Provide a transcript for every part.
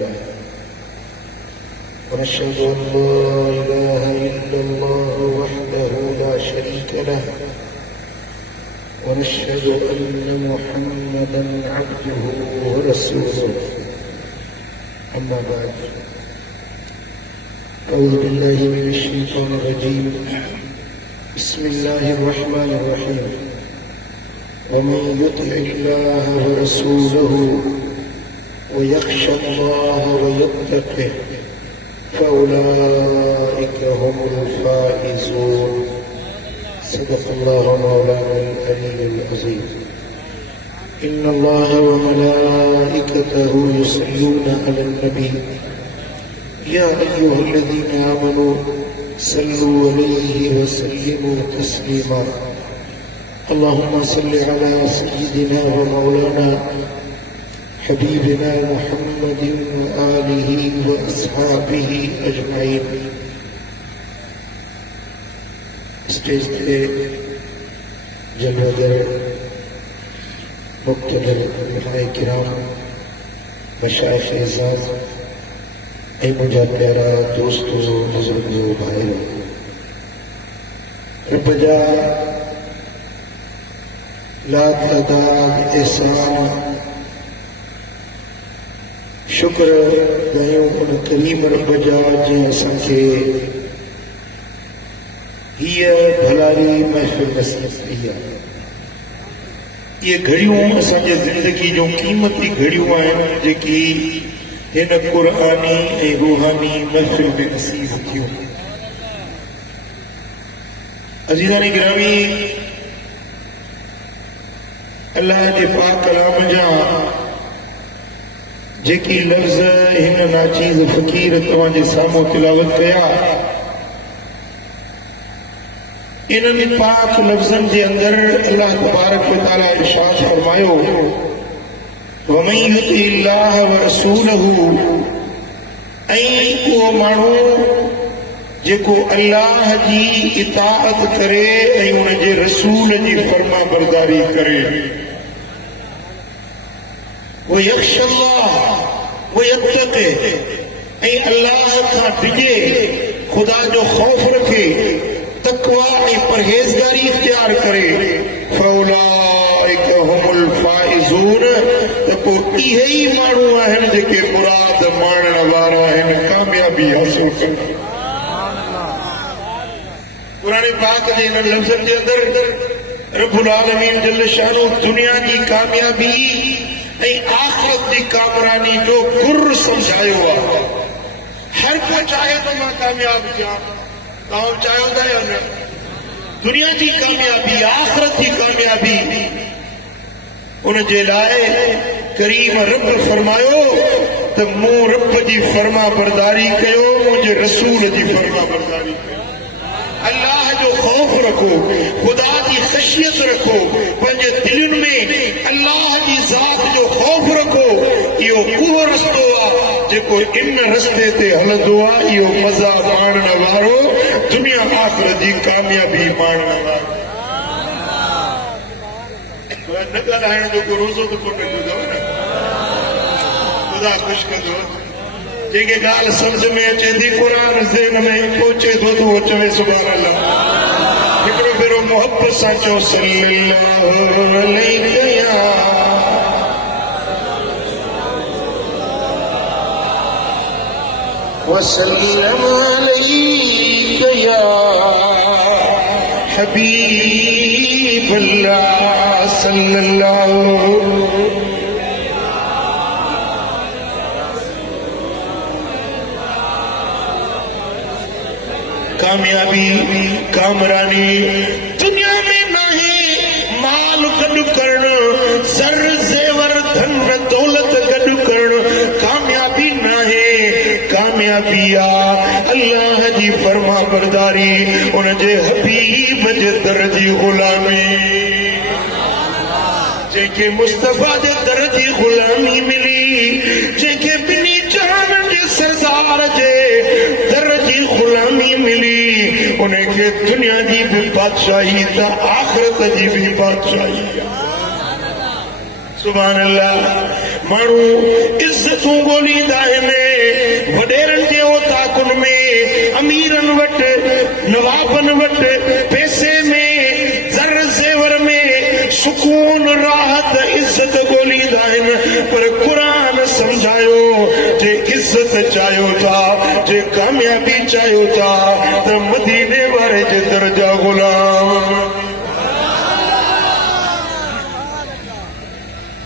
له ونشهد أن لا إله إلا الله وحده لا شريك له ونشهد أن محمدا عبده ورسوله أما بعد أعوذ بالله من الشيطان الرجيم بسم الله الرحمن الرحيم ومن يطع الله ورسوله ويخشى الله ويتقه فأولئك هم الفائزون صدق الله مولانا العلي العظيم إن الله وملائكته يصلون على النبي يا أيها الذين آمنوا صلوا عليه وسلموا تسليما اللهم صل على سيدنا ومولانا حبيبنا محمد وآله وأصحابه أجمعين स्टेज पे जलवागर मुख्तलिफ उलमाए किराम मशाइख एजाज ऐ मुझा प्यारा दोस्तों बुजुर्गों भाइयों रब जा लाख अदाब एहसान शुक्र कयूं उन करीम रब जा जंहिं असांखे हीअ भलारी महफ़िल नसीब कई आहे। इहे घड़ियूं असांजे ज़िंदगी जूं क़ीमती घड़ियूं आहिनि जेकी हिन क़ुरानी ऐं रूहानी महफ़िल में नसीब थियूं। अज़ीज़ानी गिरामी, अल्लाह जे पाक कलाम जा जेकी लफ़्ज़ हिन नाचीज़ फ़क़ीर तव्हांजे साम्हूं तिलावत कया, इन्हनि पाक लफ़्ज़नि जे अंदर अल्लाह तबारक व तआला इरशाद फरमायो वमन युतिल्लाह व रसूलहू, ऐं उहो माण्हू जेको अल्लाह जी इताअत करे ऐं उन जे रसूल जी फर्मा बरदारी करे, वो यख्शल्लाह वो यत्तक़े, ऐं अल्लाह खां डिॼे खुदा जो खौफ रखे तकवा ऐं परहेज़गारी इख्तियार करे, फउलाइक हुमुल फाइज़ून, त पोइ इहे ई माण्हू आहिनि जेके मुराद माणण वारा आहिनि, कामयाबी हासिल कनि। क़ुरान पाक जे इन लफ़्ज़नि जे अंदर रब्बुल आलमीन जल शानो दुनिया जी कामयाबी ऐं आख़िरत जी कामरानी जो गुर समझायो आहे। हर को चाहे तो मां कामयाब थियां, तव्हां चाहियो था या न? दुनिया जी कामयाबी, आख़िरत जी कामयाबी, उन जे लाइ करीम रब फरमायो त मूं रब जी फर्मा बरदारी कयो, मुंहिंजे रसूल जी फर्मा बरदारी कयो। अल्लाह जो खौफ रखो, खुदा जी ख़शियत रखो, पंहिंजे दिलनि में अल्लाह जी ज़ात जो खौफ रखो। इहो उहो रस्तो आहे जेको इन रस्ते ते हलंदो आहे, इहो मज़ा माणण वारो दुनिया आख़िरत जी कामयाबी माणण वारो। न ॻाल्हाइण जो को रोज़ो त कोन ॾींदो न, ख़ुदा ख़ुशि कंदो। जेके ॻाल्हि सम्झ में अचे थी, क़ुरान ज़हन में पहुचे थो त उहो चवे सुभान अल्लाह। हिकिड़ो भेरो मोहब्बत सां चओ सल्लल्लाहु अलैहि वसल्लम अलैका या हबीब अल्लाह सल्लल्लाहु। कामयाबी कामरानी दुनिया में नहीं, माल गॾु करणु, सर ज़ेवर धन दौलत गॾु करणु कामयाबी नाहे। कामयाबी आहे अल्लाह जी फर्मा बरदारी, उन जे हबीब जे दर जी ग़ुलामी। जेके मुस्तफ़ा जे दर जी ग़ुलामी मिली, जेके ॿिन्ही जहान जे सरदार जे दर जी ग़ुलामी मिली, उनखे दुनिया जी भी बादशाही त आखिरत जी भी बादशाही। सुभान अल्लाह। माण्हू इज़तूं ॻोल्हींदा आहिनि वॾेरनि जे ओताकुनि में अमीरनि वटि नवाबनि वटि पैसे में ज़र ज़ेवर में सुकून राहत इज़त ॻोल्हींदा आहिनि पर क़ुरान सम्झायो जे इज़त चाहियो था जे कामयाबी चाहियो था त मदीने वारे जे दर जा ग़ुलाम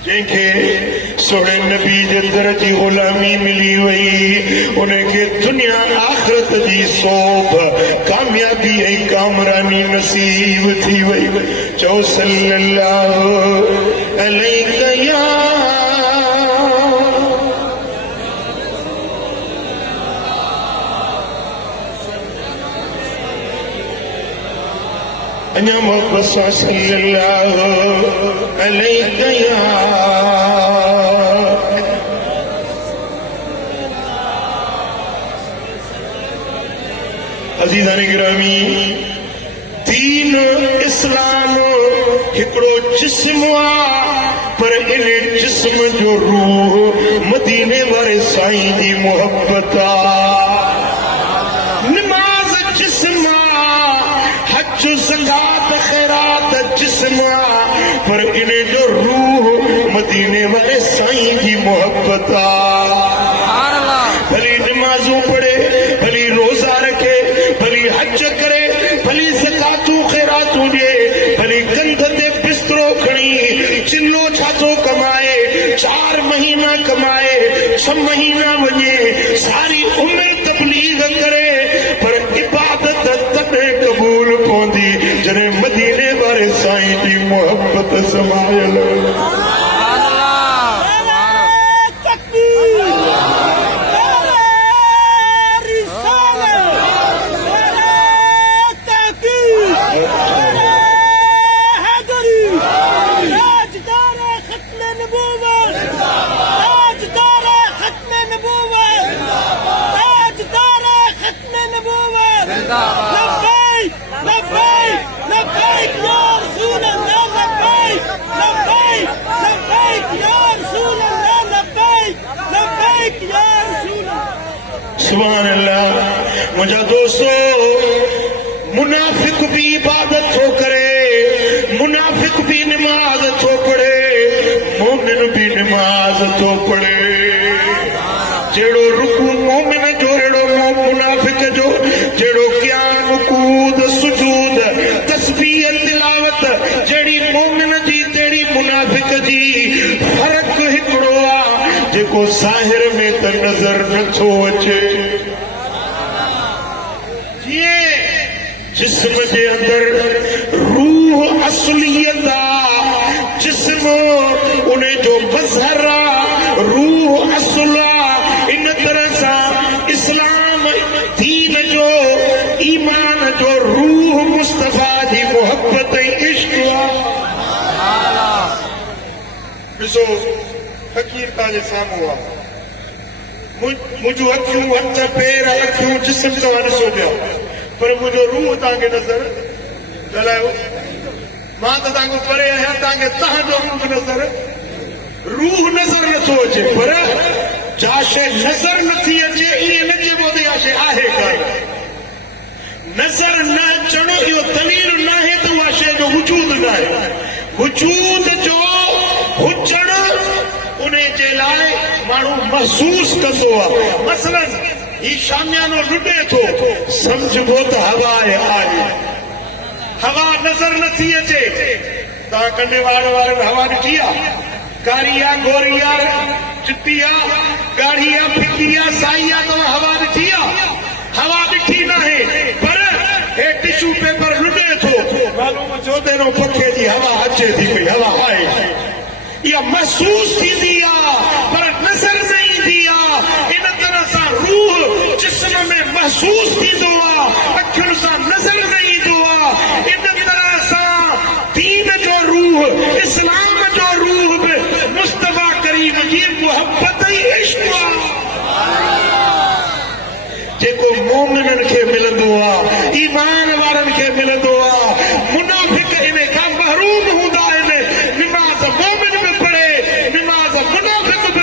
जंहिंखे सोने नबी जे दर जी ग़ुलामी मिली वई उनखे दुनिया आख़िरत जी सोभ कामयाबी ऐं कामरानी नसीब थी वई चओ सल्लल्लाहु अलैहि या अञा मोहब्बत सां सल्लल्लाहु अलैहि या अज़ीज़ान गिरामी दीन इस्लाम हिकिड़ो जिस्म आहे पर इन जिस्म जो रूह मदीने वारे साईं जी मोहब्बत आहे नमाज़ जिस्म हज ज़कात खैरात जिस्म पर इन जो रूह मदीने वाले साईं जी मोहब्बत भली नमाज़ूं पढ़े भली रोज़ा रखे भली हज करे भली ज़कातूं खैरातूं ॾे भली कंध ते बिस्तरो खणी चिल्लो छातो कमाए 4 महीना कमाए 6 महीना वञे सारी उम्र तबलीग करे पर इबादत तॾहिं क़बूल पवंदी जॾहिं मदीने वारे साईं जी मोहब्बत समायल सुभान अल्लाह मुंहिंजा दोस्तो मुनाफिक भी इबादत थो करे मुनाफिक भी नमाज थो पढ़े मोमिन भी नमाज थो पढ़े जहिड़ो रुकू मोमिन जो अहिड़ो मुनाफिक जो जहिड़ो क़याम कूद सुजूद तस्बीह तिलावत जहिड़ी मोमिन जी तहिड़ी मुनाफिक जी फ़र्क़ हिकिड़ो आहे जेको ज़ाहिर में त नज़र नथो अचे जीअं जिस्म जे अंदर रूह असलियत आहे जिस्म उन जो मज़हर आहे रूह असुल आहे इन तरह सां इस्लाम दीन जो ईमान जो रूह मुस्तफ़ा जी मोहब्बत ऐं इश्क आहे ॾिसो फ़क़ीर तव्हांजे साम्हूं आहे मुंहिंजूं अखियूं हथ पेर अखियूं जिस्म तव्हां ॾिसो पिया पर मुंहिंजो रूह तव्हांखे नज़र ॻाल्हायो मां त तव्हांखां परे आहियां तव्हांखे तव्हांजो रूह नज़र नथो अचे पर जा शइ नज़र नथी अचे ईअं न चइबो त इहा शइ आहे कान नज़र न अचणु इहो दलील न आहे त उहा शइ जो वजूद न आहे वजूद जो हुजणु उन जे लाइ माण्हू महसूस कंदो आहे मसलन ही शामियानो लुटे थो सम्झबो त हवा आहे हवा नज़र नथी अचे तव्हां कंडे वारनि हवा ॾिठी आहे कारी आहे गोरी आहे चिटी आहे ॻाढ़ी आहे फिकी आहे साई आहे तव्हां हवा ॾिठी आहे हवा ॾिठी न आहे पर हे टिशू पेपर लुटे थो मालूम छो त हिन पखे जी हवा अचे थी पई हवा आहे इहा महसूस थींदी आहे पर नज़र न ईंदी आहे इन तरह सां रूह जिस्म में महसूस थींदो आहे अखियुनि सां नज़र न ईंदो आहे इन तरह सां दीन जो रूह इस्लाम जो रूह बि मुस्तफ़ा करीम जी मोहब्बत ऐं इश्क आहे जेको मोमिननि खे मिलंदो आहे ईमान वारनि खे मिलंदो आहे मुनाफिक इन खां महरूम हूंदा आहिनि निमाज़ मोमिन बि पढ़े निमाज़ मुनाफिक बि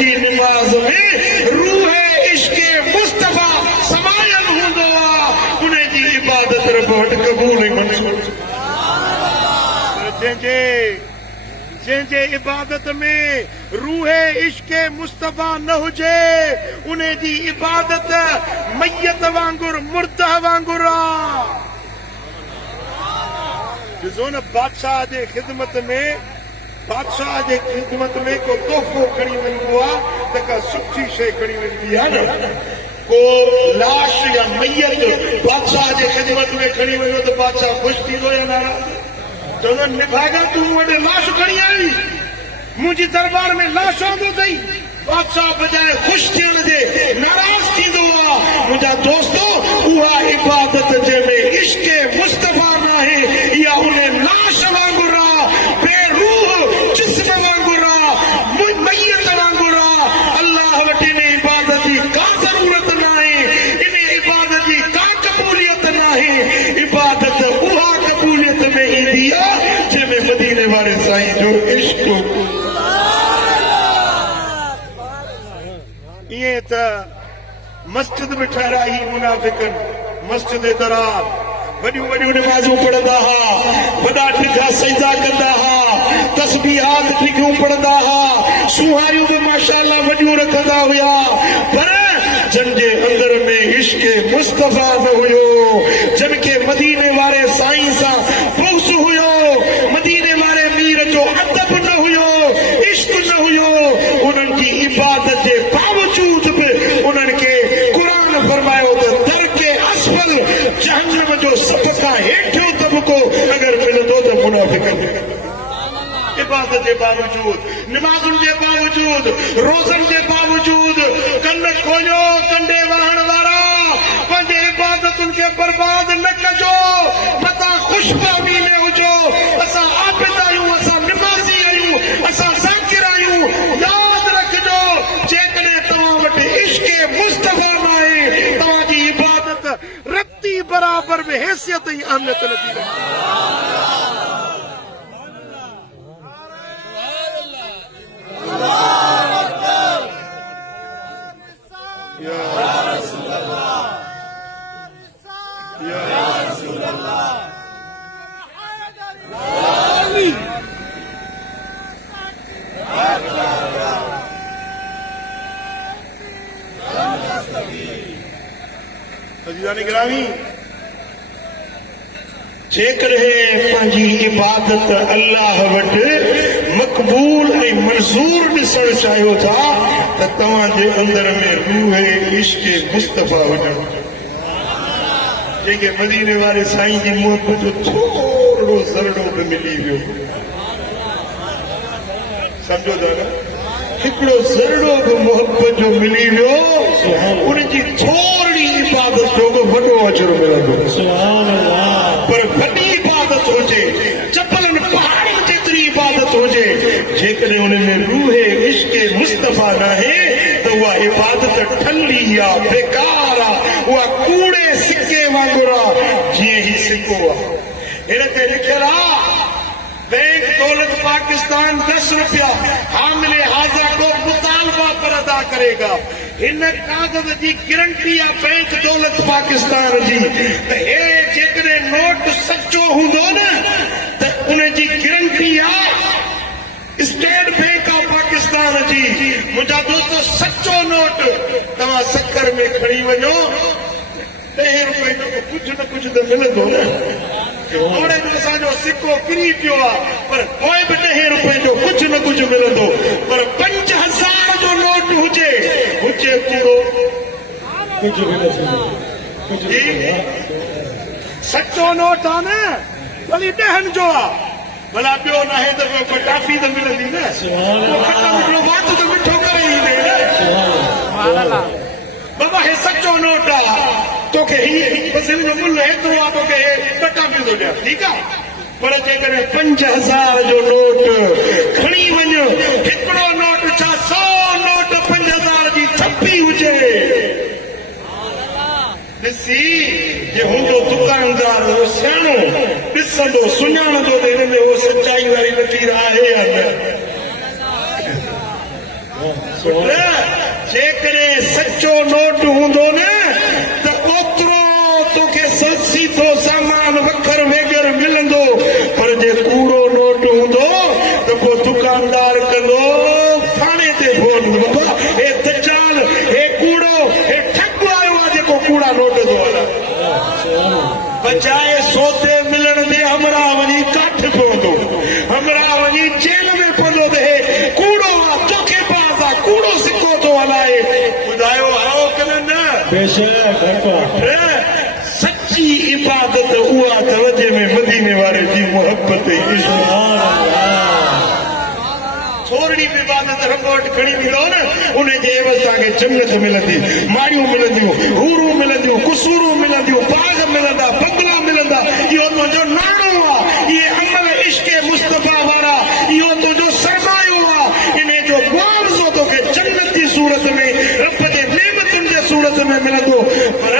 जी निमाज़ में रूह इश्क़ मुस्तफ़ा समायल हूंदो आहे, उन जी इबादत रब वटि क़बूल ऐं मंज़ूर। जंहिंजे इबादत में रूह इश्क़ मुस्तफ़ा न हुजे, उन जी इबादत मयत वांगुर मुर्दा वांगुर आहे। ॾिसो न बादशाह जे ख़िदमत में को तोहफ़ो खणी वञिबो आहे त का सुठी शइ खणी वञिबी आहे न। को लाश या मयत बादशाह जे ख़िदमत में खणी वञो त बादशाह ख़ुशि थींदो या नाराज़? चवंदो निभागा तूं वटि लाश खणी आई, मुंहिंजी दरबार में लाश आंदो अथई। बादशाह बजाए ख़ुशि थियण जे नाराज़ थींदो आहे। मुंहिंजा दोस्तो, उहा इबादत जंहिंमें इश्क़ मुस्तफ़ा न आहे, इहा उन लाश वांगुर आहे, बेरूह जिस्म वांगुर आहे, मयत वांगुर आहे। अल्लाह वटि इन इबादत जी का ज़रूरत न आहे, इन इबादत जी का क़बूलियत न आहे। इबादत उहा क़बूलियत में ईंदी आहे जंहिंमें मदीने वारे साईं जो इश्क़। ईअं त मस्जिद में ठहराई मुनाफ़िकन, मस्जिद दरार वॾियूं वॾियूं नमाज़ूं पढ़ंदा हुआ, वॾा टिखा सजदा कंदा हुआ, तस्बीहात टिखियूं पढ़ंदा हुआ, सुहारियूं बि माशाअल्लाह वॾियूं रखंदा हुआ, पर जंहिंजे अंदर में इश्क़ मुस्तफ़ा न हुयो, जंहिंखे मदीने वारे साईं सां बुग़्ज़ हुयो, मदीने वारे मीर जो अदब न हुयो, इश्क़ न हुयो, उन्हनि जी इबादत जे बावजूद बि उन्हनि खे क़ुरान फरमायो त दरके असफल जहन्नम जो सभ खां हेठियों तबको अगर मिलंदो त मुनाफ़िक़न। इबादत जे बावजूद, नमाज़ुनि जे बावजूद, रोज़नि जे बावजूद कन खोलियो कंडे वहण वारा, पंहिंजे इबादतुनि खे बर्बाद न कजो, मतां ख़ुशबवी में हुजो। असां आबिद आहियूं, असां निमाज़ी आहियूं, असां ज़ाकिर आहियूं। यादि रखिजो, जेकॾहिं तव्हां वटि इश्क़ मुस्तफ़ा न आहे, तव्हांजी इबादत रती बराबर में हैसियत ऐं अहमियत नथी रखे। गिरामी, जेकॾहिं पंहिंजी इबादत अल्लाह वटि मक़बूल ऐं मंज़ूर ॾिसणु चाहियो था त तव्हांजे अंदर में रूह इश्क़ मुस्तफ़ा हुजणु। जेके मदीने वारे साईं जी मोहबत जो थोरो ज़रड़ो बि मिली वियो, सम्झो था न, हिकिड़ो ज़रड़ो बि मोहबत जो मिली वियो, उनजी थोरी इबादत जो बि वॾो अजर मिलंदो। पर वॾी इबादत हुजे, चपलनि पहाड़ियुनि जेतिरी इबादत हुजे, जेकॾहिं उन में रूह इश्क़ मुस्तफ़ा न आहे त उहा इबादत ठल्ली आहे, बेकार आहे, उहा कूड़े सिके वांगुरु आहे, जीअं ही सिको आहे। हिन ते लिखियलु आहे, बैंक दौलत पाकिस्तान 10 रुपया हामिले हाजा को मुतालबा पर अदा करेगा। इन कागज जी गारंटी आहे बैंक दौलत पाकिस्तान जी त हे जेकॾहिं नोट सचो हूंदो न त उन जी गारंटी आहे स्टेट बैंक ऑफ पाकिस्तान जी। मुंहिंजा दोस्तो, सचो नोट तव्हां सखर में खणी वञो, 10 रुपए जो कुझु न कुझु त मिलंदो न। थोरे जो असांजो सिको किरी पियो आहे, पर पोइ बि 10 रुपए जो कुझु न कुझु मिलंदो। पर 5000 जो नोट हुजे पूरो, कुझु बि सचो नोट आहे न, भली 10 जो आहे, भला ॿियो न आहे त टाफी त मिलंदी न, खटा मिठो वात त मिठो करे ईंदे न। बाबा हे सचो नोट आहे, तोखे ही बसि हिन जो मुल्ह हेतिरो आहे, तोखे हे टाफियूं थो ॾियां, ठीकु आहे। पर जेकॾहिं 5000 जो नोट खणी वञ, हिकिड़ो नोट छा 100 नोट 5000 जी छपी हुजे, ॾिसी जे हूंदो दुकानदार सियाणो, ॾिसंदो सुञाणंदो त हिन में उहो सचाई वारी लकीर आहे या न। जेकरे सच्चो नोट हूंदो न त ओतिरो तोखे सस्ती तो सामान वखर वेगर मिलंदो, पर जे कूड़ो नोट हूंदो त पोइ दुकानदार कंदो थाने ते फोन, बाबा हे दज्जाल, हे कूड़ो, हे ठग आयो आहे जेको कूड़ा नोट थो हलाए। बजाए सोते मिलण दे हमरा वञी काठ पवंदो, हमरा वञी जेल में पवंदो त हे कूड़ो आहे, तोखे पास आहे कूड़ो सिक्को थो हलाए। ॿुधायो आओ कन न? सच्ची इबादत उहा अथव जंहिंमें मदीने वारे जी मोहब्बत थोरी बि इबादत रंगोट खणी मिलो न, उन जे एवज़ तव्हांखे जन्नत मिलंदी, माड़ियूं मिलंदियूं, हूरूं मिलंदियूं, कुसूरूं मिलंदियूं, बाग मिलंदा, बंगला मिलंदा। इहो तुंहिंजो नाणो आहे, इहे अमल इश्क मुस्तफ़ा वारा, इहो तुंहिंजो सरमायो आहे। इन जो मुआवज़ो तोखे जन्नत जी सूरत में, रब जे नेमतुनि जे सूरत में मिलंदो। पर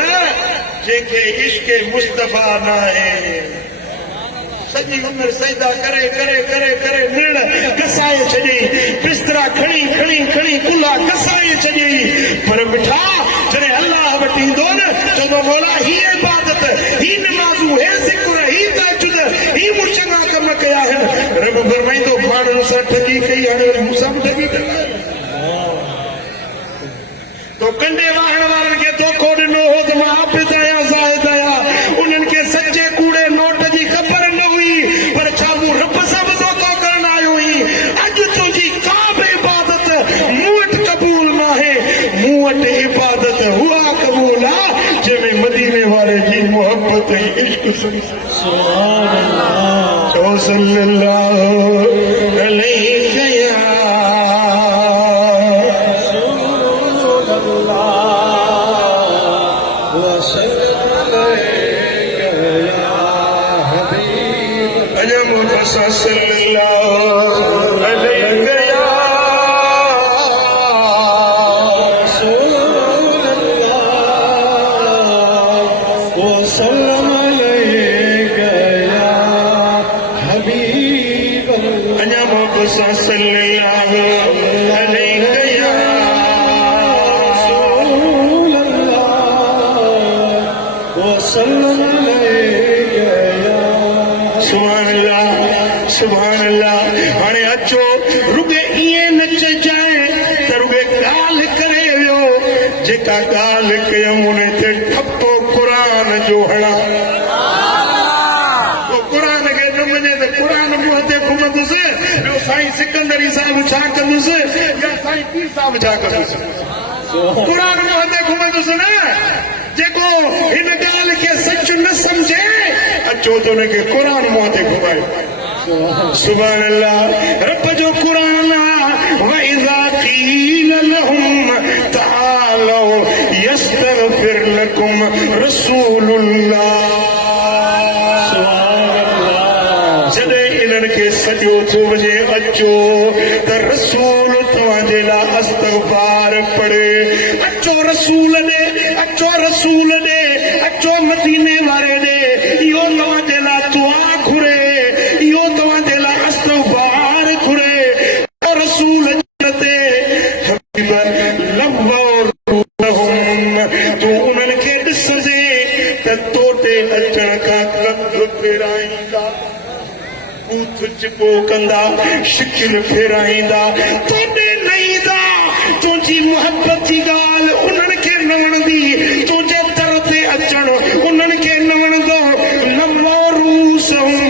जेके इश्क मुस्तफ़ा न आहे, सॼी उमिरि सजदा करे करे करे करे निण कसाए छॾी, बिस्तरा खणी खणी खणी कुल्हा कसाए छॾी, पर मिठा जॾहिं अल्लाह वटि ईंदो न चवंदो मौला हीअ इबादत, ही नमाज़ूं, हे ज़िक्र, ही तहज्जुद, ही मूं चङा कम कया आहिनि। रब फरमाईंदो माण्हुनि सां ठगी कई, हाणे वरी मूंसां बि ठगी कंदा। तो कंडे वाहण वारनि खे धोखो ॾिनो हो त मां आबिद आहियां, ज़ाहिद आहियां, उन्हनि खे सचे कूड़े नोट जी ख़बर न हुई, पर छा मूं रब सां बि धोखो करण आयो हुई। अॼु तुंहिंजी का बि इबादत मूं वटि क़बूल न आहे, मूं वटि इबादत उहा क़बूल आहे जंहिंमें मदीने वारे जी मोहब्बत ऐं इश्क सुनी। चओ सल्लल्लाहु अलैहि सुभान अल्लाह। हाणे अचो रुगे ईअं न चइजाए त रुगे ॻाल्हि करे वियो, जेका ॻाल्हि कयमि उन ते ठपो क़ुरान जो हणा। क़ुरान खे न मञे त क़ुरान मुंहं ते घुमंदुसि, ॿियो साईं सिकंदरी साहिब छा कंदुसि या साईं पीर साहिब छा कंदुसि। क़ुरान मुंहं ते घुमंदुसि न, जेको हिन ॻाल्हि खे सच न सम्झे अचो त हुनखे क़ुरान मुंहं ते घुमाए। सुभान अल्लाह। रब जो कुरान वइज़ा क़ील लहुम तआलौ यस्तगफिर लकुम रसूलुल्लाह। जॾहिं इन्हनि खे सॼो थो वञे अचो त रसूल तव्हांजे लाइ इस्तग़फ़ार पढ़े। अचो रसूल ॾे, अचो रसूल ॾे, अचो मदीने वारे ॾे, इहो तव्हांजे लाइ दुआ घुरे, इहो तव्हांजे लाइ इस्तग़फ़ार घुरे। रसूल ते हबीब लव्वर तूं उन्हनि खे ॾिसजे त तोते अचण खां कदु फेराईंदा, बूथ चिपो कंदा, शिकिल फेराईंदा, तोते न ईंदा। तुंहिंजी मोहबत जी ॻाल्हि उन्हनि खे न वणंदी, तुंहिंजे दर ते अचण उन्हनि खे न वणंदो। नवरूसहुम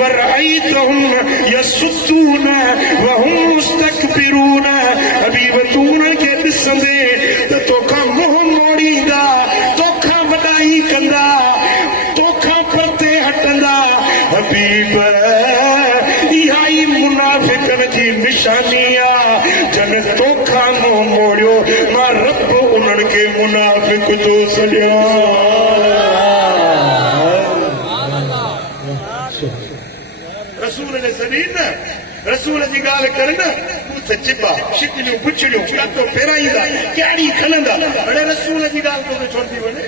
वरअयतहुम यसुद्दून वहुम मुस्तकबिरून। हबीब तूं उन्हनि खे ॾिसंदे त तोखां मुंहुं मोड़ींदा, तोखां वॾाई कंदा, तोखां परते हटंदा। हबीब इहा ई मुनाफ़िकनि जी निशानी आहे, जन तोखां मुंहुं मोड़ियो मां रब उन्हनि खे मुनाफ़िक थो सॾियां। रसूल ने सॾी न, रसूल जी ॻाल्हि कर न, बूथ चिपा, शिकिलियूं पुछड़ियूं, कदु फेराईंदा, कहिड़ी खणंदा। हाणे रसूल जी ॻाल्हि तोखे छो थी वञे?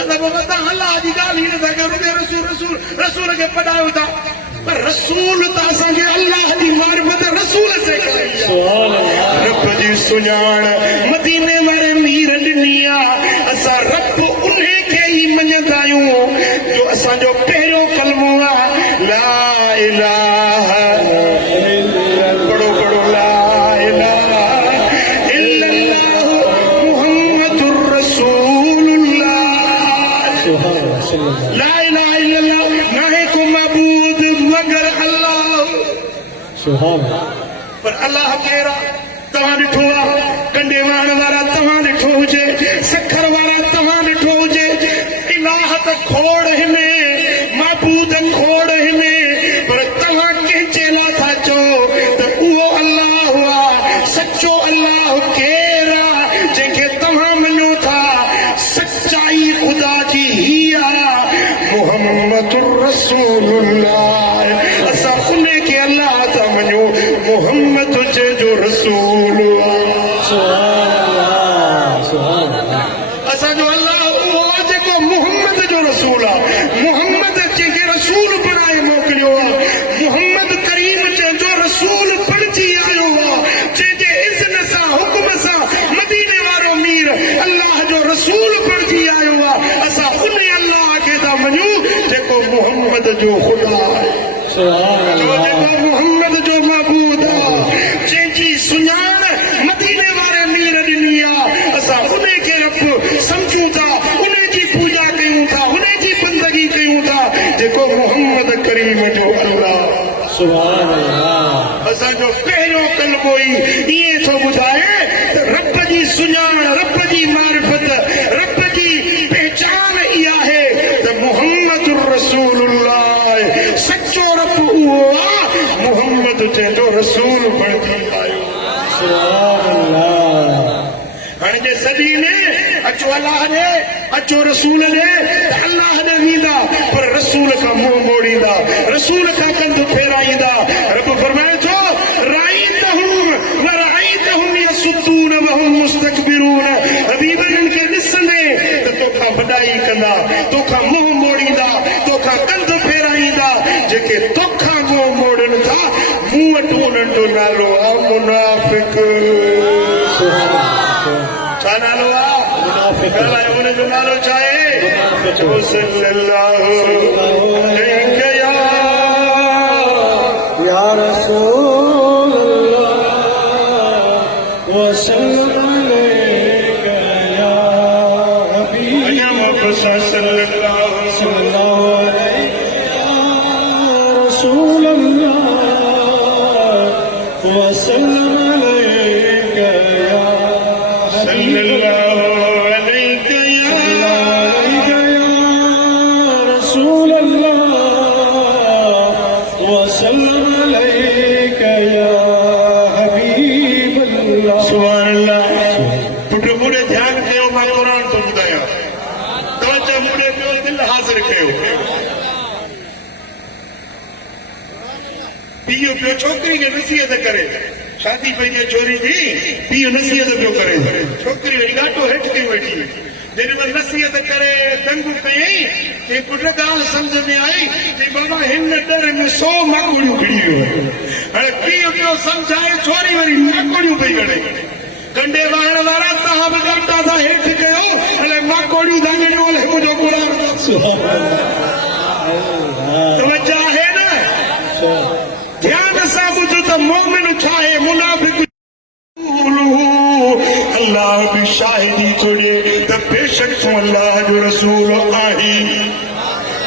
बाबा तव्हां अलाह जी ॻाल्हि ई नथा कयो, रसूल रसूल रसूल खे पढ़ायो था, पर रसूल त असांखे अलाह जी मारिफत रसूल से सुञाण मदीने वारे मीर ॾिनी आहे असां रब उन्हे खे ई मञंदा आहियूं जो असांजो पहिरियों कलमो आहे ला इलाहा पढ़ो पढ़ो ला इलाहा इल्लल्लाह मुहम्मदुर रसूलुल्लाह ला इलाहा इल्लल्लाह नाहे को माबूद मगर अल्लाह पर अल्लाह कहिड़ा तव्हां ॾिठो आहे कंडे वाहण वारा तव्हां ॾिठो हुजे सखर वारा तव्हां ॾिठो हुजे इलाह त खोड़ हिन माबूद खोड़ हिन पर तव्हां कंहिंजे लाइ था चओ त उहो अल्लाह आहे सचो अल्लाह केरु आहे जंहिंखे तव्हां मञो था सचाई ख़ुदा जी ही आहे मुहम्मदुर रसूलुल्लाह असां उन खे अल्लाह था मञो मुहम्मद जो रसूल असांजो अल्लाह उहो आहे जेको मुहम्मद जो रसूल आहे मुहम्मद जंहिंखे रसूल बणाए मोकिलियो आहे मुहम्मद करीम जंहिंजो रसूल बणिजी आयो आहे जंहिंजे इज़्न सां हुकुम सां मदीने वारो मीर अल्लाह जो रसूल बणिजी आयो आहे असां उन अल्लाह खे था मञूं जेको मुहम्मद जो ख़ुदा आहे जेको मुहम्मद जो महबूद आहे जंहिंजी सुञाण मदीने वारे मीर ॾिनी आहे असां उन खे रब सम्झूं था उन जी पूॼा कयूं था उन जी बंदगी कयूं था जेको मुहम्मद करीम जो अल्लाह सुभान अल्लाह असांजो पहिरियों कलमो ई ईअं थो ॿुधाए त रब जी सुञाण रब जी मारिफत रब जी पहचान इहा आहे त मुहम्मदुर रसूलुल्लाह सचो रब उहो आहे मुहम्मद जंहिंजो रसूल बणिजी आयो हाणे जे सॼी ने अचो अलाह ॾे अचो रसूल ॾे त अलाह ॾे वेंदा पर रसूल खां मुंहुं मोड़ींदा रसूल खां कंध फेराईंदा रब फरमाए थो राईतहुम यसुद्दून वहुम मुस्तकबिरून हबीब जिन खे ॾिसंदे त तोखां वॾाई कंदा तोखां मुंहुं मोड़ींदा तोखां कंध फेराईंदा जेके तोखां मुंहुं मोड़नि था मूं वटि उन्हनि जो नालो आहे मुनाफ़िक छा नालो आहे उनजो नालो छा आहे सल्लल्लाहु अलैहि या रसूल वसल्लम अलैहि या हबीब सल्लल्लाहु अलैहि या रसूल वसल्लम अलैहि या पीउ पियो छोकिरी खे नसीहत करे शादी पई थिए छोरी जी पीउ नसीहत पियो करे छोकिरी वरी ॾाढो हेठि कई वेठी जेॾी महिल नसीहत करे दंग कयईं चई पुट ॻाल्हि सम्झ में आई चई बाबा हिन डर में 100 माकोड़ियूं खिड़ी वियो हाणे पीउ पियो सम्झाए छोरी वरी माकोड़ियूं पई करे कंडे वाहण वारा तव्हां बि ॻाटा था हेठि कयो अलाए माकोड़ियूं दांगड़ियूं अलाए मुंहिंजो क़ुरान तवज्जो आहे न ध्यान सां ॿुध त मोमिन छा आहे मुनाफ़िक अल्लाह बि शाहिदी थो ॾिए त बेशक तूं अल्लाह जो रसूल आहीं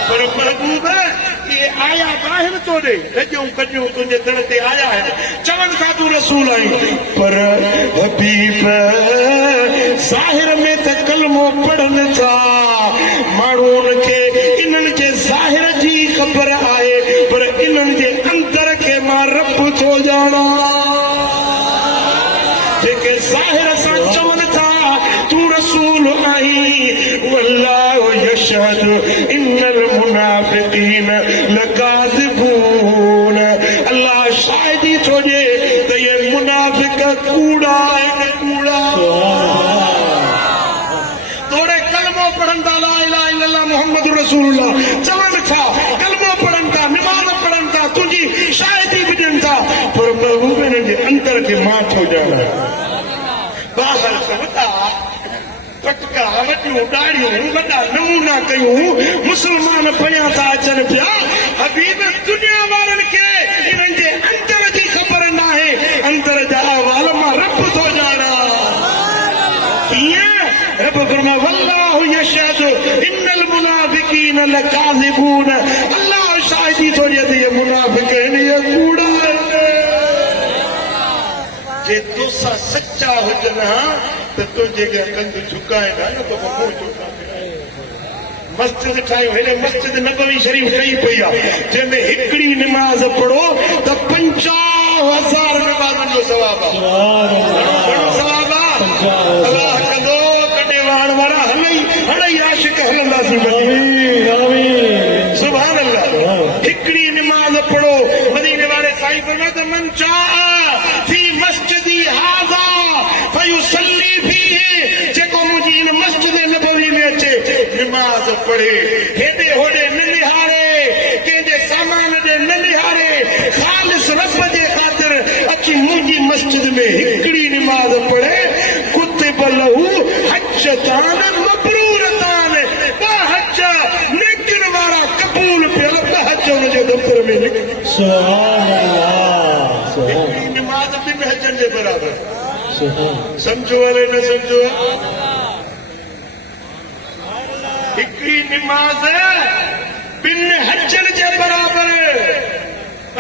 पर महबूब इहे आया ॿाहिरि थो ॾे गॼूं कॼूं तुंहिंजे दर ते आया आहिनि चवनि था तूं रसूल आहीं पर हबीब ज़ाहिर में त कलमो पढ़नि था माण्हू उनखे इन्हनि जे ज़ाहिर जी ख़बर आहे पर इन्हनि जे अंदर खे मां रब थो ॼाणा जेके ज़ाहिर सां चवनि था तूं रसूल आहीं वल्लाहु यशहदु इन्नल मुनाफ़िक़ीन लकाज़िबून अल्लाह शाहिदी थो ॾिए त इहे मुनाफ़िक़ कूड़ा आहिनि कूड़ा तोड़े कलमो पढ़नि था ला इलाहा इल्लल्लाह मुहम्मदुर रसूलुल्लाह चवनि था कलमो पढ़नि था नमाज़ पढ़नि था तुंहिंजी शाहिदी बि ॾियनि था पर महबूब हिननि जे अंदर खे मां थो ॼाणा बाहर से वॾा पटका वॾियूं ॾाढ़ियूं वॾा नमूना कयूं मुस्लमान पया था अचनि पिया हबीब दुनिया वारनि खे इन्हनि जे अंदर जी ख़बर न आहे अंदर जा अहवाल मां रब थो ॼाणा कीअं रब फरमाए वल्लाहु यशहदु इन्नल मुनाफिकीन लकाज़िबून अल्लाह शाहिदी थो ॾिए त इहे मुनाफिक आहिनि इहे कूड़ा आहिनि जे तोसां सचा हुजनि हा त तुंहिंजे खे कंध झुकाइनि न त मुंहुं झुकाए मस्जिद ठाहियो हेॾे मस्जिद नबवी शरीफ़ ठही पई आहे जंहिंमें हिकिड़ी निमाज़ पढ़ो त 50,000 निमाज़नि जो सवाब आहे घणो सवाब आहे अलाह कंदो कॾहिं वाहण वारा हणई आशिक हलंदासीं सुभान अल्लाह हिकिड़ी निमाज़ पढ़ो मदीने वारे साईं फरमाए त मन चाह फी मस्जिदी हाज़ा फयुसल्ली फीही जेको मुंहिंजी इन मस्जिद नबवी में अचे निमाज़ पढ़े हेॾे होॾे न निहारे कंहिंजे सामान ॾे न निहारे ख़ालिस रब जे ख़ातिर अची मुंहिंजी मस्जिद में हिकिड़ी निमाज़ पढ़े कुतिब लहू हज्जतान मबरूरतान ॿ हज नेकिन वारा क़बूल पियल ॿ हज हुनजे दफ़्तर में निकिरी सुभान अल्लाह हिकिड़ी निमाज़ ॿिनि हजनि जे बराबरि समझो अरे न समझो हिकिड़ी निमाज़ ॿिनि हजनि जे बराबरि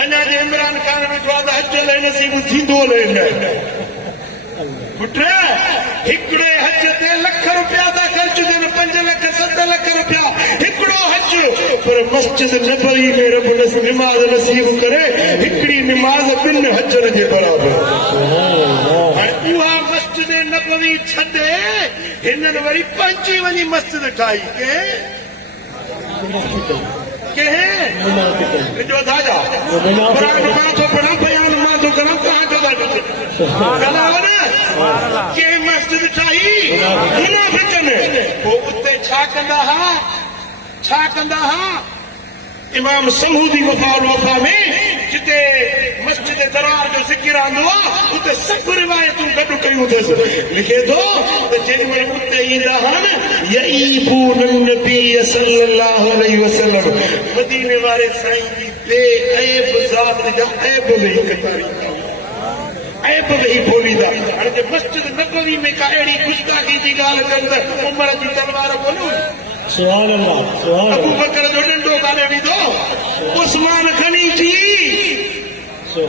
अञा जे इमरान खान में जो हज लाइ नसीब थींदो पुट हिकिड़े हज ते लख रुपया था ख़र्च थियनि 5 लख 7 लख रुपया हिकिड़ो हज पर मस्जिद नबवी में रब निमाज़ नसीब करे हिकिड़ी निमाज़ ॿिनि हजनि जे बराबरि हाणे उहा मस्जिद नबवी छॾे हिननि वरी पंहिंजी वञी मस्जिद ठाही कंहिं दादा क़ुरान मां थो पढ़ां बयान मां थो करां तव्हां जो कंहिं मस्जिद ठाही मुनाफ़िकनि पोइ उते छा कंदा हा इमाम समूदी वफ़ा में जिते मस्जिद दरार जो ज़िक्र आंदो आहे उते सभु रिवायतूं गॾु कयूं अथसि लिखे थो त जेॾी महिल उते ईंदा आहिनि यईबून नबी सल्लल्लाहु अलैहि वसल्लम मदीने वारे साईं जी बेऐब ज़ात जा ऐब वेही कंदा ऐब वेही बोलींदा हाणे जे मस्जिद नबवी में का अहिड़ी गुस्ताखी जी ॻाल्हि कनि त उमर जी तलवार कोन्हे सुभान अल्लाह अबू बकर जो डंडो काॾे वेंदो उस्मान खणी अची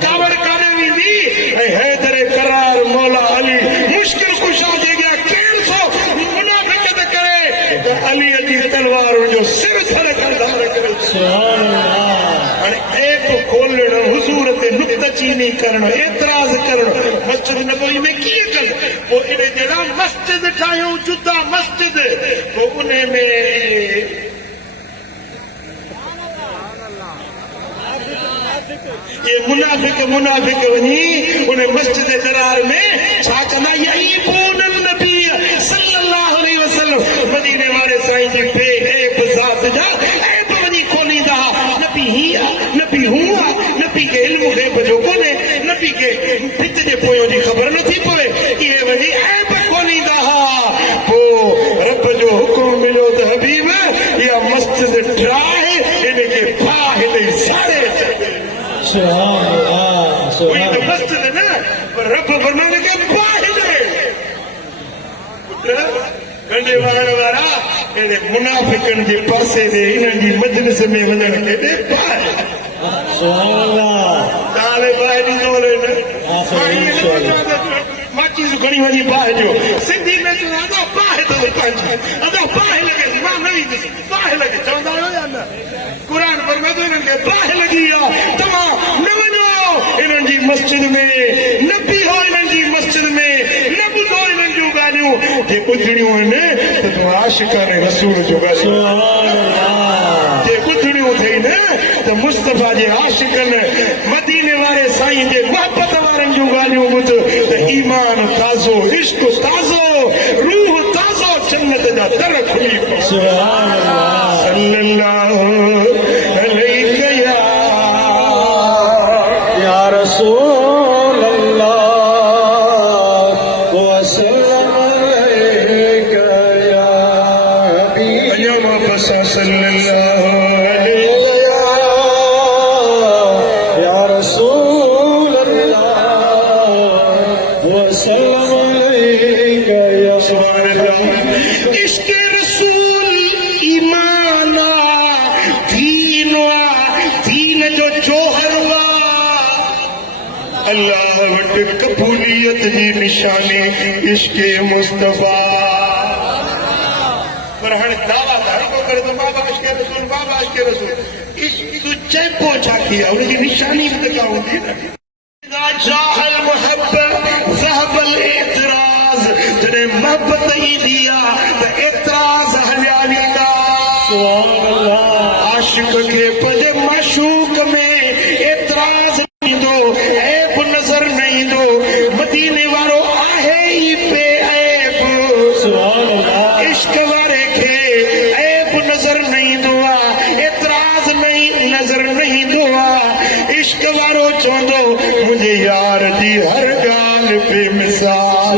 कावड़ काॾे वेंदी ऐं हैदर करार मौला अली मुश्किल कुशा जे अॻियां केरु सो मुनाफ़िक़त करे त अलीअ जी तलवार जो सिर थर कंदा सुभान अल्लाह हाणे ऐब खोलण हुज़ूर ते नुक्तचीनी करणु एतिराज़ करणु मस्जिद नबवी में कीअं कनि पोइ इन जहिड़ा मस्जिद ठाहियूं जुदा मस्जिद पोइ उन में ये मुनाफिक वञी उन मस्जिद दरार में छा कंदा यईबून नबी सल्लल्लाहु अलैहि वसल्लम मदीने वारे साईं जी बेऐब ज़ात जा ऐब वञी खोलींदा नबी हीअ नबी हूअ नबी खे इल्मु ग़ैब जो कोन्हे नबी खे भित जे पोयों जी ख़बर नथी पवे इहे वञी ऐब खोलींदा पोइ रब जो हुकुम मिलियो त हबीब इहा मस्जिद ठाहे हिनखे फाह ॾेई साड़े सुभान अल्लाह कोई तो मस्जिद है ना पर रब फरमाने के बाहर है गंडे वारा ये मुनाफिकन के पासे दे इन्हनि जी मजलिस में वञण के दे बाहर सुभान अल्लाह ताले बाहर दी तोले माचीस घणी वञी बाहर जो सिंधी में तो आदो बाहर तो पंहिंजी आदो बाहर लगे मां नहीं बाहर लगे चवंदा आहियो या न कुरान फरमाए थो इन्हनि खे बाहर लगी आहे तव्हां न वञो इन्हनि जी मस्जिद में न बीहो इन्हनि जी मस्जिद में न ॿुधो इन्हनि जूं ॻाल्हियूं जे ॿुधणियूं आहिनि त तूं आशिक़ान रसूल जो जे ॿुधणियूं अथई न त मुस्तफ़ा जे आशिक़नि मदीने वारे साईं जे मोहबत वारनि जूं ॻाल्हियूं ॿुध त ईमान ताज़ो इश्क ताज़ो रूह ताज़ो जन्नत जा दर खुली सुभान अल्लाह सल्लल्लाहु अलैहि या रसूल अल्लाह वसल्लम अल्लाह वटि कबूलियत जी निशानी इश्क मुस्तफा। पर हाणे दावा दारी को करे तो बाबा इश्क रसूल, बाबा इश्क रसूल, इश्क तो चैपो छा किया, उनकी निशानी भी तो क्या होती है ना। जाहल मोहब्बत ज़हबल एतराज, जॾहिं मोहब्बत ई दिया तो एतराज हलिया वेंदा। आशिक खे पंहिंजे माशूक में एतराज न ईंदो, ऐब नज़र न ईंदो। मदीने वारो आहे ई बेऐब, इश्क वारे खे ऐब नज़र न ईंदो आहे, एतराज नज़र न ईंदो आहे। इश्क वारो चवंदो मुंहिंजे यार जी हर ॻाल्हि बेमिसाल,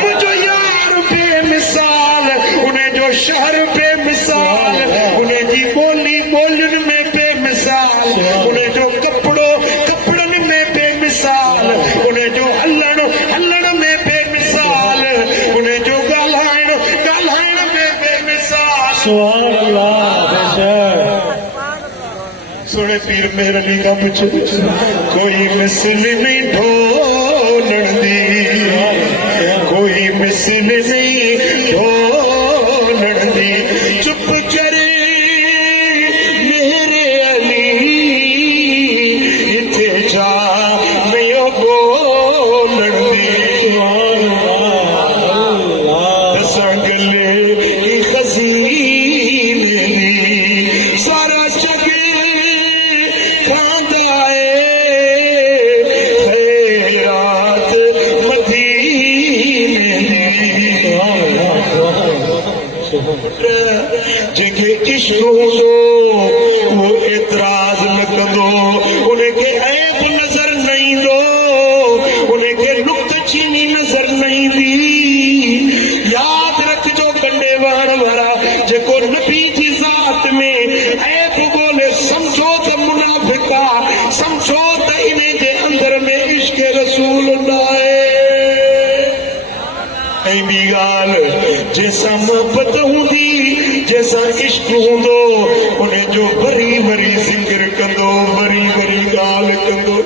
मुंहिंजो यार बेमिसाल, उन जो शहर बेमिसाल, उन जी ॿोली ॿोलियुनि में बेमिसाल, उन जो कपिड़ो कपिड़नि में बेमिसाल, उन जो हलण हलण में बेमिसाल, उन जो ॻाल्हाइण ॻाल्हाइण में बेमिसाल। सोने पीर मेरे अली का पूछे कोई मिसल नहीं ढोलण दी, कोई मिसल नहीं ढोलण दी। चुप करे मेरे अली इथे जा मैं बोलण दी। दसां गले की खजीने दी, सारा जग जंहिंखे इश्क हूंदो उहो एतराज़ न कंदो, उनखे ऐब नज़र न ईंदो, उनखे नुक्तचीनी नज़र न ईंदी। यादि रखजो कंडे वहण वारा जेको नबी जी ज़ात में ऐब ॻोल्हे सम्झो त मुनाफ़िक़ आहे, सम्झो त इन जे अंदर में इश्क रसूल न आहे। ऐं ॿी ॻाल्हि जंहिंसां मोहबत हूंदी, जैसा इश्क हूंदो, उन जो वरी वरी ज़िक्र कंदो, वरी वरी ॻाल्हि कंदो।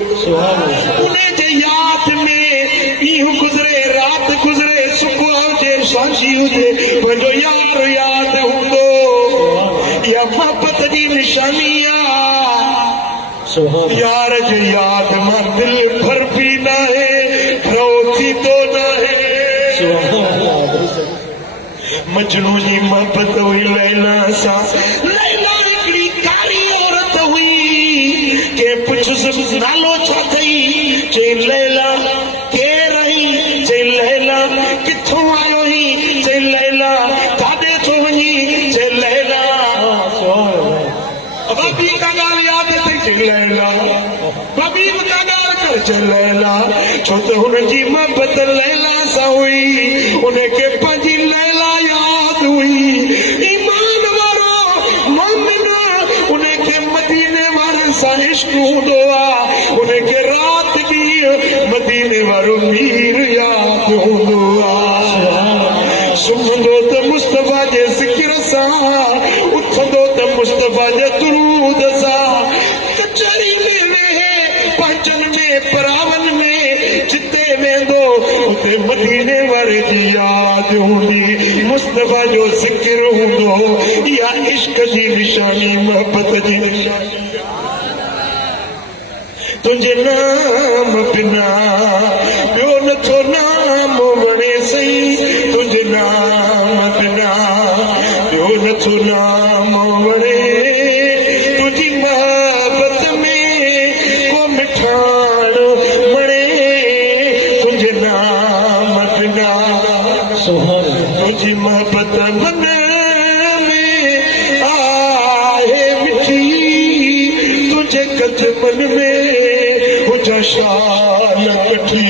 उन जे यादि में ॾींहुं गुज़रे राति गुज़रे, सुबुह हुजे सांझी हुजे, पंहिंजो यार यादि हूंदो। इहा मोहबत जी निशानी आहे। यार जे यादि मां दिलि भर बि न आहे, भरो थींदो न आहे। मजनू जी मोहबत हुई लैला सां। लैला हिकिड़ी कारी औरत हुई, के पुछुसि नालो छा अथई? चई लैला। केरु आहीं? चई लैला। किथां आयो आहीं? चई लैला। काॾे थो वञी? चई लैला। भाभी का ॻाल्हि यादि अथई? चई लैला। भाभी का ॻाल्हि कर? चई लैला। छो त हुनजी मोहबत लैला सां हुई, उनखे पंहिंजी लैला यादि हुई। ईमान वारो मोमिन उनखे मदीने वारे सां इश्क हूंदो आहे, उनखे राति ॾींहुं मदीने वारो मीर यादि हूंदो आहे। सुम्हंदो त मुस्तफा जे ज़िक्र सां, उथंदो त मुस्तफा जे दुरूद सां। कचहरी में वेहे, पंचनि में परावन में जिते वेंदो उते मदीने वारे जी यादि हूंदी, मुस्तफा जो ज़िक्र हूंदो। इहा इश्क जी निशानी, मोहबत जी निशानी। तुंहिंजे नाम बिना ॿियो नथो नाम वणे सही, तुंहिंजे नाम बिना ॿियो नथो नाम वणे। तुंहिंजी मोहबत में को मिठाण वणे, तुंहिंजे नाम बिना तुंहिंजी मोहबत मन में आहे मिठी, तुंहिंजे कदमन में हुजा शाल कठी।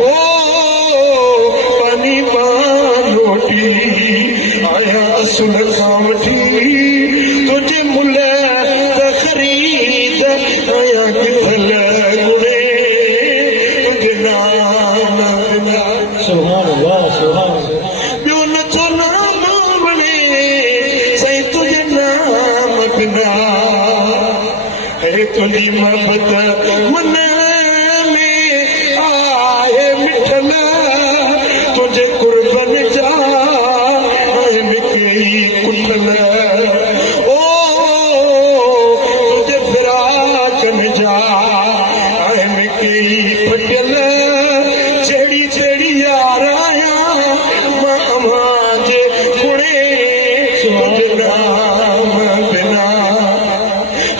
ओ पानी मां रोटी आया असुल सां वठी, तुंहिंजे मुल त ख़रीद आया किथल गुणे, तुंहिंजे नाम बिना ॿियो नथो नाम वणे साईं, तुंहिंजे नाम बिना। तुंहिंजी मोहबत मन में पटियल जेड़ी जेड़ी यार आया मामा जे कुड़े नाम बिना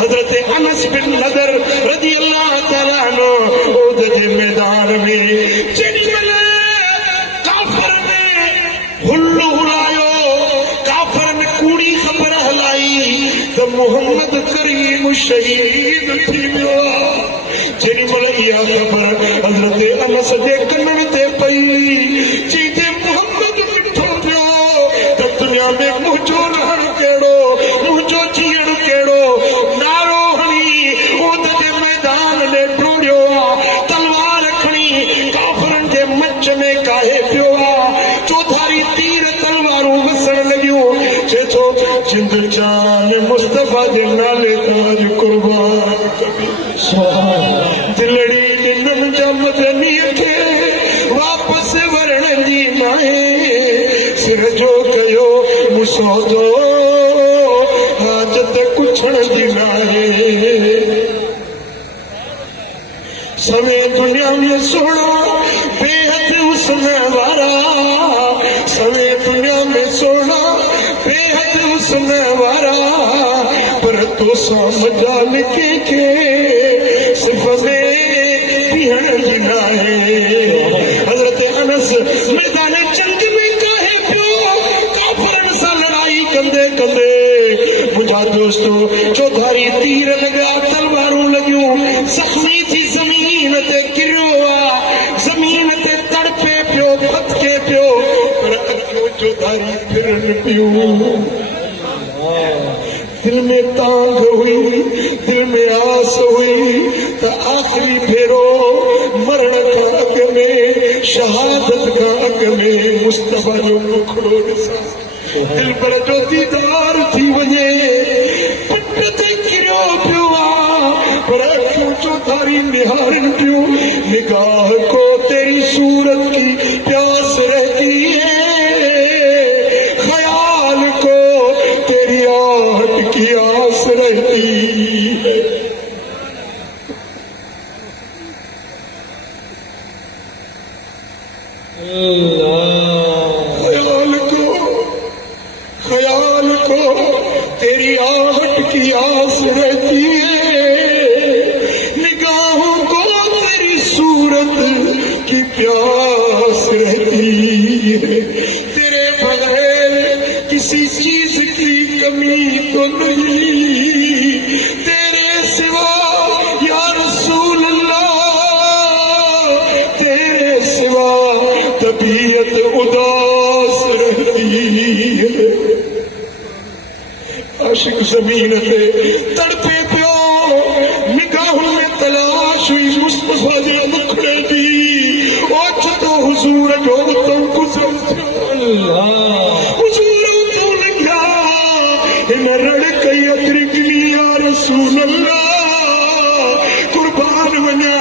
हजरत अनस बिन नदर रजी अल्लाह तआला अन्हु ओद जे मैदान में जेड़ी मले काफर ने हुल्लू हुलायो काफर ने कूड़ी खबर हलाई तो मोहम्मद करीम शहीद थी वियो जेड़ी मले इहा खबर हजरत अनस जे कनन ते पई चीते मोहम्मद मिठो पियो तो दुनिया में मुझो रहण केड़ो मुझो जीअण केड़ो नारो हणी ओद जे मैदान ने टोड़ियो तलवार खणी काफरन जे मच में काहे पियो चौधारी तीर तलवारूं वसण लॻियूं चए थो जिंद जान मुस्तफा जे नाले ते अॼु कुर्बान दिलड़ी ॾिननि जा मदनीअ खे वापसि वरण जी नाहे सिर जो कयो मुसौदो हाजत कुछण जी नाहे सवे दुनिया में सोना बेहद हुस्न वारा सवे दुनिया में सोना बेहद हुस्न वारा पर तो समझान के सिर्फ में पीहण जी नाहे हजरत अनस मैदान जंग में काहे पियो काफरन सां लड़ाई कंदे कंदे मुंहिंजा दोस्तो चौधारी तीर लॻा तलवारूं लॻियूं जख्मी थी ज़मीन ते किरियो ज़मीन ते तड़पे पियो फतके पियो पर अखियूं चौधारी फिरन पियूं दिल में तांग हुई दिल में आस हुई तो आखिरी भेरो मरण का अग में शहादत का अग में मुस्तफा जो मुखड़ो ॾिसां दिल पर जो दीदार थी वञे पिट ते किरियो पियो पर अखियूं चौधारी निहारन पियूं निगाह को तेरी सूरत की प्यास रहती है ख्याल को तेरी आहट की आस रहती है ख्याल को तेरी आहट की आस रहती है निगाहों को तेरी सूरत की प्यास रहती है तेरे बगैर किसी चीज की कमी तो नहीं तेरे सिवा या रसूल अल्लाह तेरे सिवा तबीयत उदास रहती है आशिक जमीन पे तड़पे पियो निगाहों में तलाश हुई मुस्तफा जे मुखड़े दी ओछ तो हुजूर जो तो गुज़र हुजूर तो लंघा हिन रड़ कई अतरी गिनी या रसूल अल्लाह कुर्बान वञा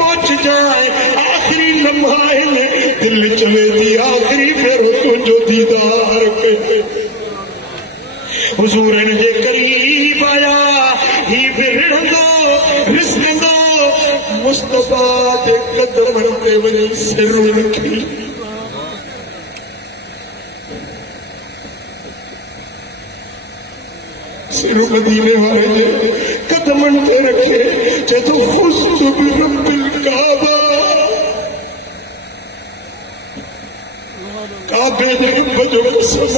पहुंच जाए आखिरी लम्हा हिन दिल चवे थी आखिरी भेरो तुंहिंजो दीदार कजे हुजूर जे करीब आया ही विरड़ंदो रिसंदो मुस्तफा जे कदमनि ते वञी सिर रखी सिर मदीने वाले जे कदमनि ते रखे चए थो फुज़्तु बिरब्बिल काबा काबे जे रब जो कसम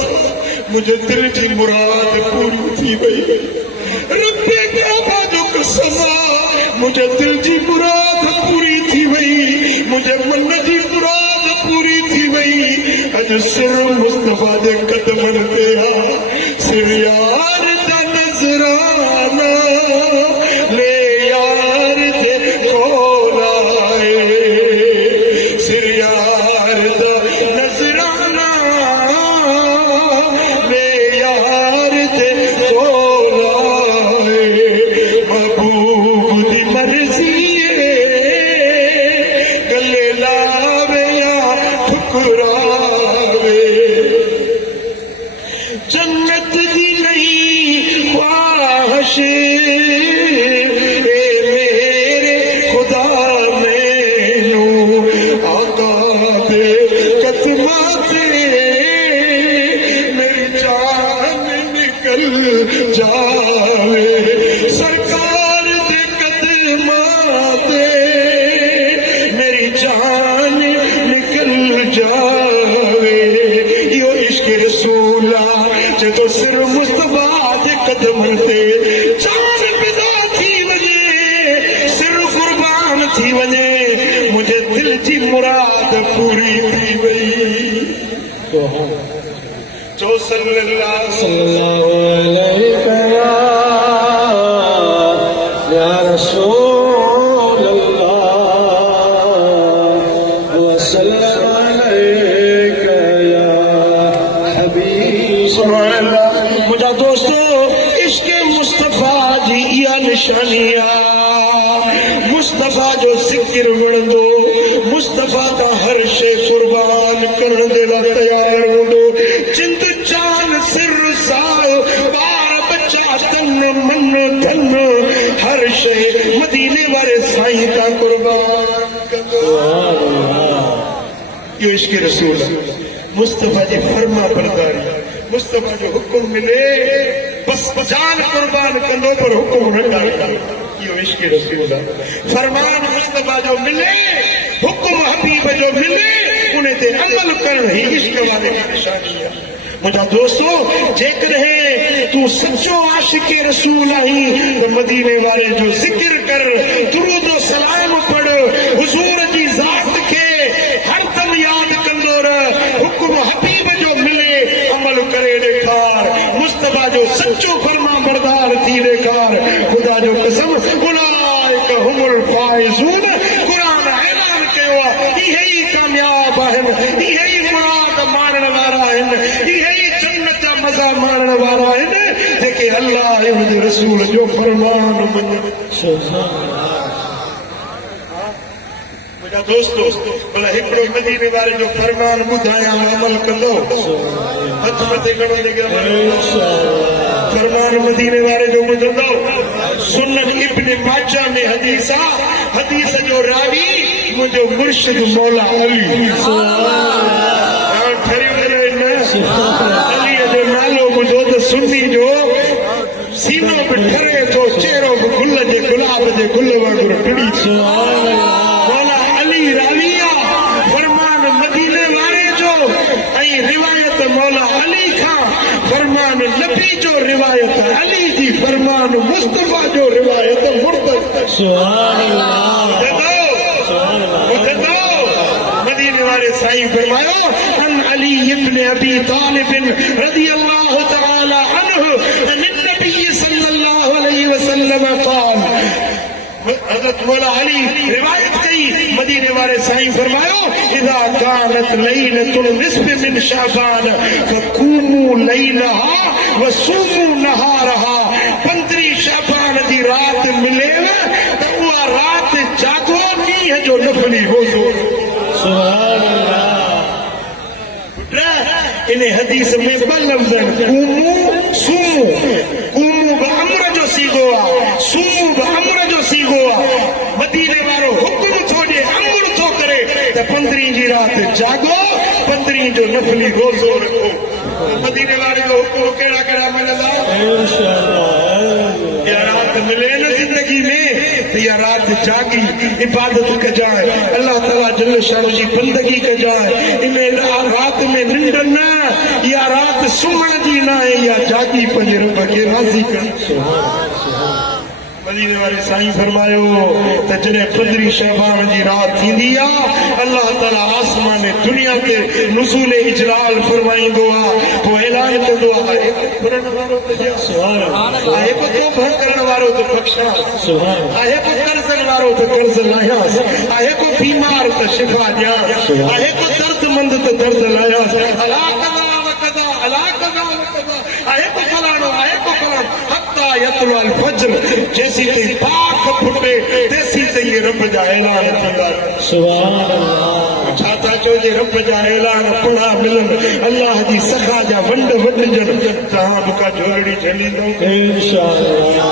मुझे दिल की मुराद पूरी थी वही रब्बे काबा जो कसम मुझे दिल की मुराद पूरी थी वही मुझे मन की मुराद पूरी थी वही अज सिर मुस्तफा जे कदमनि ते सिर यार दा नज़राना ले यार जे कोल आए सिर यार दा नज़राना ले यार जे कोल आए महबूब दी मर्ज़ी गले लावे या ठुकरावे जन्नत दी नहीं ख्वाहिश मेरे खुदा में वञे मुंहिंजे दिल जी मुराद पूरी थी वई चो सल्लल्लाहु सल्लल्लाहु अलैहि या रसूल अल्लाह व सल्लल्लाहु अलैका या हबीब सुभान अल्लाह मुंहिंजा दोस्तों इश्क मुस्तफा जी इहा निशानिया मुस्तफा जो ज़िक्र वणंदो मुस्तफा का हर शे कुर्बान करण दे लाइ तयार हूंदो जिंद जान सिर साओ बार बच्चा तन मन धन हर शे मदीने वाले साईं का कुर्बान कंदो यो इश्क रसूल मुस्तफा जी फरमा बरदारी मुस्तफा जो हुक्म मिले बस जान कुर्बान कंदो पर हुक्म न टाळी यो इश्क रसूल फरमान मुस्तफा जो मिले हुक्म हबीब जो मिले उन्हें ते अमल करण ही इश्क वाले की निशानी है मुझा दोस्तों जेकॾहिं तू सच्चो आशिक रसूल आहीं तो मदीने वाले जो जिक्र कर दुरूद और सलाम पढ़ हुजूर जी ज़ात के हर दम याद कंदो रह हुक्म हबीब जो मिले अमल करे ॾेखार मुस्तफा जो सच्चो फरमा बरदार थी ॾेखार खुदा जो कसम उलाइक हुमुल फाइज़ून क़ुरान ऐलान कयो आहे इहे ई कामयाब आहिनि इहे ई मुराद माणण वारा आहिनि इहे ई जन्नत जा मज़ा माणण वारा आहिनि जेके अल्लाह ऐं हुनजे रसूल जो फरमान मञनि मुंहिंजा दोस्तो भला हिकिड़ो मदीने वारे जो फरमान ॿुधायां अमल कंदो हथ मथे खणो जेके अमल फरमान मदीने वारे जो ॿुधंदो सुनन इब्न माजा में हदीस आहे हदीस जो रावी मुंहिंजो मुर्शिद मौला अली ठरी वञो अलीअ जो नालो मुंहिंजो त सुन्नी जो सीनो बि ठरे थो चेहरो बि गुल जे गुलाब जे गुल वांगुरु टिड़ी मौला अली रावी आहे फरमान मदीने वारे जो ऐं रिवायत मौला अली खां फरमान नबी जो रिवायत अली जी फरमान मुस्तफा जो रिवायत मुर्तद सुभान अल्लाह मदीने वाले साईं फरमायो अन अली इब्न अबी तालिब रज़ी अल्लाह तआला अन्हु अन नबी सल्लल्लाहु अलैहि वसल्लम क़ाल हज़रत मौला अली रिवायत कई मदीने वाले साईं फरमायो इज़ा कानत लैलतुल निस्फ मिन शाबान फकूमू लैलहा व सूमू नहारहा 15 शाबान दी रात मिलेव त उहा रात जागो मींहं जो नफली होंदो सुभान अल्लाह इन हदीस में ॿ लफ़्ज़ कूमू सूमू कूमू बि अम्र जो सीगो आहे सूमू बि अम्र जो सीगो आहे मदीने वारो हुक्म थो ॾे अमल थो करे त 15 जी राति जागो 15 जो नफली रोज़ो रखो मदीने वारे जो हुक्म कहिड़ा कहिड़ा मिलंदा इहा राति मिले न ज़िंदगी में त इहा राति जागी इबादत कजाए अल्लाह ताला जल शानो जी बंदगी कजाए इन रात में निंड न इहा राति सुम्हण जी न आहे इहा जागी पंहिंजे रब खे राज़ी कनि मदीने वाले साईं फरमायो त जॾहिं 15 शहबान जी राति थींदी आहे अल्लाह ताला आसमान दुनिया ते नुज़ूल इजलाल फरमाईंदो आहे पोइ ऐलान कंदो आहे आहे को तौबा करण वारो त बख़्शा आहे को कर्ज़नि वारो त कर्ज़ लाहियास आहे को बीमार त शिफ़ा ॾियां आहे को दर्दमंद त दर्द लाहियास अला कदा व कदा अला कदा व कदा आहे को फलाणो आहे को फलाणो हत्ता यतलुल फज्र जैसी ते पाक फुटे तेसी ते ये रब जा ऐलान थींदा सुभान अल्लाह छा था चओ जे रब जा ऐलान पुणा मिलन अल्लाह जी सखा जा वंड वंडजन तव्हां मूंखां झोलड़ी झलींदो इंशाअल्लाह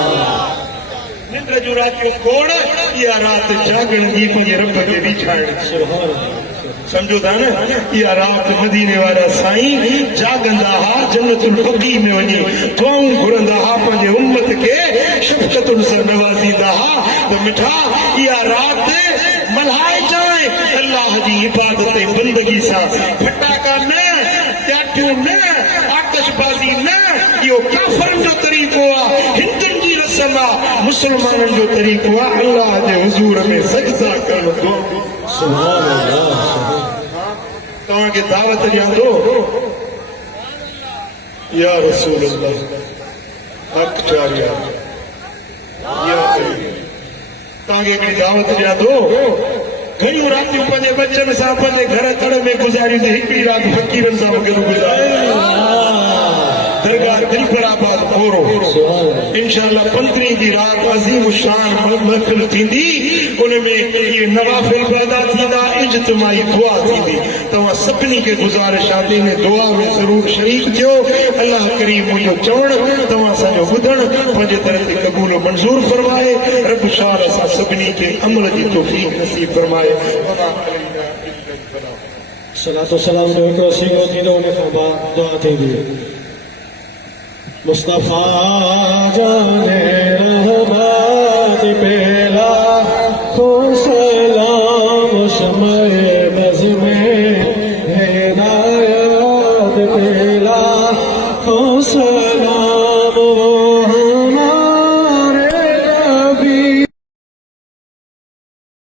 निंड जूं रातियूं खोड़ इहा राति जागण जी पंहिंजे रब खे ॾिछाइण समझो था न इहा राति मदीने वारा साईं जागंदा हा जन्नतुल बक़ी में वञी दुआऊं घुरंदा हा पंहिंजे उम्मत खे शफ़क़तुनि सां नवाज़ींदा हा त मिठा इहा राति मल्हाइजांइ अल्लाह जी इबादत ऐं बंदगी सां फटाका न ॾाढियूं न आतिशबाज़ी न इहो काफ़रनि जो तरीक़ो आहे हिंदुनि जी रस्म समा मुसलमाननि जो तरीक़ो आहे अल्लाह जे हुज़ूर में सजदा करण जो सुभान अल्लाह तव्हांखे दावत ॾियां थो या रसूल अल्लाह हक़ चारिया या तव्हांखे हिकिड़ी दावत ॾियां थो घणियूं रातियूं पंहिंजे बचनि सां पंहिंजे घर तड़ में गुज़ारियूं हिकिड़ी राति फ़क़ीरनि सां गॾु गुज़ारी दरगाह दिलपराबाद ओरो इंशाअल्लाह 15 जी रात अज़ीम शान महफ़िल थींदी उन में इहे नवाफ़िल पैदा थींदा इज्तिमाई दुआ थींदी तव्हां सभिनी खे गुज़ारिश आहे इन दुआ में ज़रूर शरीक थियो अल्लाह करीम मुंहिंजो चवणु तव्हां असांजो ॿुधणु पंहिंजे तरफ़ ते क़बूल मंज़ूर फरमाए रब शाह असां सभिनी खे अमल जी तौफ़ीक़ नसीब फरमाए सलातो सलाम जो हिकिड़ो सीगो थींदो उन खां बाद दुआ थींदी मुस्तफ़ा जाने रहमत पेला खो सलाम शमए बज़ में हिदायत पेला खो